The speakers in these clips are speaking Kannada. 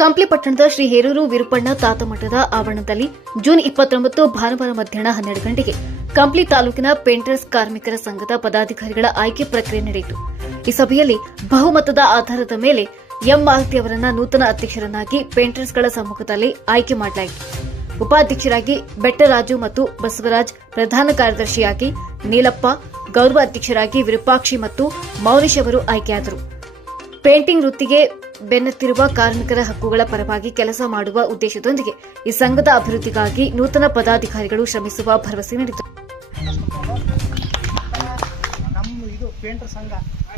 ಕಂಪ್ಲಿ ಪಟ್ಟಣದ ಶ್ರೀ ಹೇರೂರು ವಿರುಪಣ್ಣ ತಾತಮಠದ ಆವರಣದಲ್ಲಿ ಜೂನ್ ಇಪ್ಪತ್ತೊಂಬತ್ತು ಭಾನುವಾರ ಮಧ್ಯಾಹ್ನ ಹನ್ನೆರಡು ಗಂಟೆಗೆ ಕಂಪ್ಲಿ ತಾಲೂಕಿನ ಪೇಂಟರ್ಸ್ ಕಾರ್ಮಿಕರ ಸಂಘದ ಪದಾಧಿಕಾರಿಗಳ ಆಯ್ಕೆ ಪ್ರಕ್ರಿಯೆ ನಡೆಯಿತು. ಈ ಸಭೆಯಲ್ಲಿ ಬಹುಮತದ ಆಧಾರದ ಮೇಲೆ ಎಂ ಮಾರುತಿ ಅವರನ್ನ ನೂತನ ಅಧ್ಯಕ್ಷರನ್ನಾಗಿ ಪೇಂಟರ್ಸ್ಗಳ ಸಮ್ಮುಖದಲ್ಲಿ ಆಯ್ಕೆ ಮಾಡಲಾಯಿತು. ಉಪಾಧ್ಯಕ್ಷರಾಗಿ ಬೆಟ್ಟರಾಜು ಮತ್ತು ಬಸವರಾಜ್ ಪ್ರಧಾನ ಕಾರ್ಯದರ್ಶಿಯಾಗಿ ನೀಲಪ್ಪ ಗೌರವ ಅಧ್ಯಕ್ಷರಾಗಿ ವಿರೂಪಾಕ್ಷಿ ಮತ್ತು ಮೌನಿಶ್ ಅವರು ಆಯ್ಕೆಯಾದರು. ಪೇಂಟಿಂಗ್ ವೃತ್ತಿಗೆ ಬೆನ್ನತ್ತಿರುವ ಕಾರ್ಮಿಕರ ಹಕ್ಕುಗಳ ಪರವಾಗಿ ಕೆಲಸ ಮಾಡುವ ಉದ್ದೇಶದೊಂದಿಗೆ ಈ ಸಂಘದ ಅಭಿವೃದ್ಧಿಗಾಗಿ ನೂತನ ಪದಾಧಿಕಾರಿಗಳು ಶ್ರಮಿಸುವ ಭರವಸೆ ನೀಡಿದರು. ಪೇಂಟರ್ ಸಂಘ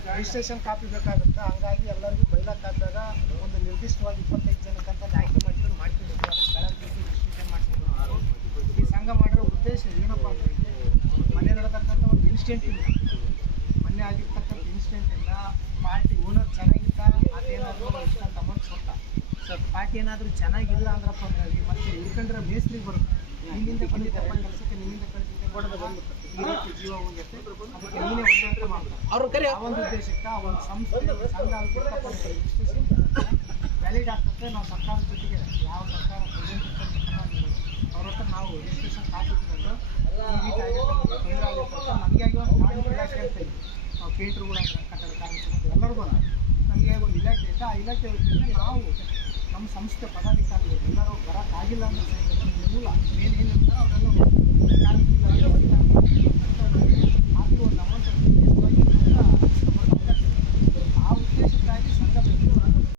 ರಿಜಿಸ್ಟ್ರೇಷನ್ ಕಾಪಿ ಬೇಕಾಗುತ್ತೆ. ಹಂಗಾಗಿ ಎಲ್ಲರಿಗೂ ಬೈಲಾಕ್ ಹಾಕಿದಾಗ ಒಂದು ನಿರ್ದಿಷ್ಟವಾಗಿ ಇಪ್ಪತ್ತೈದು ಜನಕ್ಕಂತ ಆಯ್ಕೆ ಮಾಡಿದ್ರು ಬೆಳಗ್ಗೆ ರಿಜಿಸ್ಟ್ರೇಷನ್ ಮಾಡ್ಕೊಂಡಿದ್ವಿ ಈ ಸಂಘ ಮಾಡಿರೋ ಉದ್ದೇಶ ಏನಪ್ಪ ಅಂದರೆ ಮನೆ ನಡೆತಕ್ಕಂಥ ಒಂದು ಇನ್ಸ್ಟೆಂಟ್ ಮೊನ್ನೆ ಆಗಿರ್ತಕ್ಕಂಥ ಪಾರ್ಟಿ ಏನಾದರೂ ಚೆನ್ನಾಗಿಲ್ಲ ಅಂದ್ರಪ್ಪ ಅಂದ್ರೆ ಮತ್ತೆ ಇಳ್ಕೊಂಡ್ರೆ ಮೇಸ್ತ್ರಿ ಬರುತ್ತೆ. ಇಲ್ಲಿಂದ ಬಂದಿದ್ದಪ್ಪ ಕೆಲಸಕ್ಕೆ ನಿಮ್ಮಿಂದ ಕಳಿಸಿದ್ದೆ ಕೊಡೋದು ಬಂದ್ಬಿಟ್ಟು ಜೀವ ಹೋಗುತ್ತೆ. ಅದಕ್ಕೆ ನೀನೇ ಹೊಣೆಗಾರಿಕೆ ಮಾಡ್ತಾರೆ ಅವ್ರ ಕರೆ ಆ ಒಂದು ಉದ್ದೇಶಕ್ಕೆ ಆ ಒಂದು ಸಂಸ್ಥೆ ಸಂಘ ವ್ಯಾಲಿಡ್ ಆಗ್ತದೆ. ನಾವು ಸರ್ಕಾರದ ಜೊತೆಗೆ ಯಾವ ಸರ್ಕಾರ ಪ್ರೆಸೆಂಟ್ ಅವ್ರ ಹತ್ರ ನಾವು ರಿಜಿಸ್ಟ್ರೇಷನ್ ಆಗಿರ್ತಕ್ಕಂಥ ತೊಂದರೆ ಒಂದು ಇಲಾಖೆ ನಾವು ಪೇಂಟ್ರುಗಳು ಅಂತ ಕಟ್ಟಡ ಕಾರ್ಮಿಕರು ಎಲ್ಲರಿಗೂ ನಮಗೆ ಒಂದು ಇಲಾಖೆ ಇದೆ ಆ ಇಲಾಖೆ ನಾವು ನಮ್ಮ ಸಂಸ್ಥೆ ಪದಾಧಿಕಾರಿಗಳು ಎಲ್ಲರೂ ಬರೋಕ್ಕಾಗಿಲ್ಲ ಅನ್ನೋ ಮೂಲ ಮೇನ್ ಏನಿರ್ತಾರೋ ಅವರೆಲ್ಲ